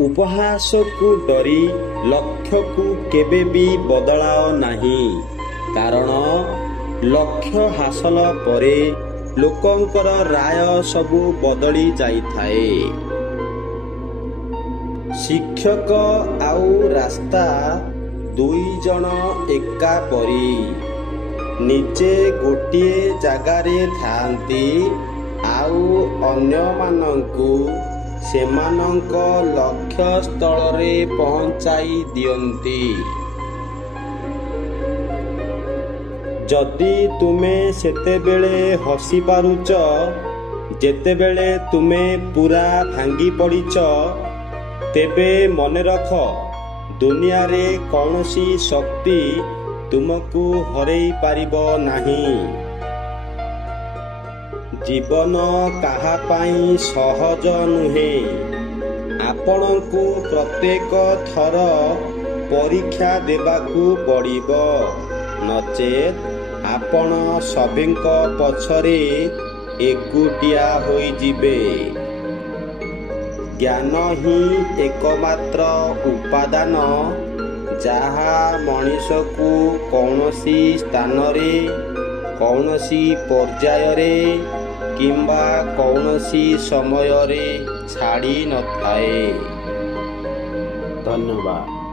ଉପହାସକୁ ଡରି ଲକ୍ଷ୍ୟକୁ କେବେ ବି ବଦଳାଅ ନାହିଁ, କାରଣ ଲକ୍ଷ୍ୟ ହାସଲ ପରେ ଲୋକଙ୍କର ରାୟ ସବୁ ବଦଳି ଯାଇଥାଏ। ଶିକ୍ଷକ ଆଉ ରାସ୍ତା ଦୁଇ ଜଣ ଏକା ପରି, ନିଜେ ଗୋଟିଏ ଜାଗାରେ ଥାଆନ୍ତି ଆଉ ଅନ୍ୟମାନଙ୍କୁ ସେମାନଙ୍କ ଲକ୍ଷ୍ୟସ୍ଥଳରେ ପହଞ୍ଚାଇ ଦିଅନ୍ତି। ଯଦି ତୁମେ ସେତେବେଳେ ହସି ପାରୁଛ ଯେତେବେଳେ ତୁମେ ପୁରା ଭାଙ୍ଗି ପଡ଼ିଛ, ତେବେ ମନେ ରଖ, ଦୁନିଆରେ କୌଣସି ଶକ୍ତି ତୁମକୁ ହରେଇ ପାରିବ ନାହିଁ। ଜୀବନ କାହା ପାଇଁ ସହଜ ନୁହେଁ। ଆପଣଙ୍କୁ ପ୍ରତ୍ୟେକ ଥର ପରୀକ୍ଷା ଦେବାକୁ ପଡ଼ିବ, ନଚେତ୍ ଆପଣ ସଭିଙ୍କ ପଛରେ ଏକୁଟିଆ ହୋଇଯିବେ। ଜ୍ଞାନ ହିଁ ଏକମାତ୍ର ଉପାଦାନ ଯାହା ମଣିଷକୁ କୌଣସି ସ୍ଥାନରେ, କୌଣସି ପର୍ଯ୍ୟାୟରେ କିମ୍ବା କୌଣସି ସମୟରେ ଛାଡ଼ି ନଥାଏ। ଧନ୍ୟବାଦ।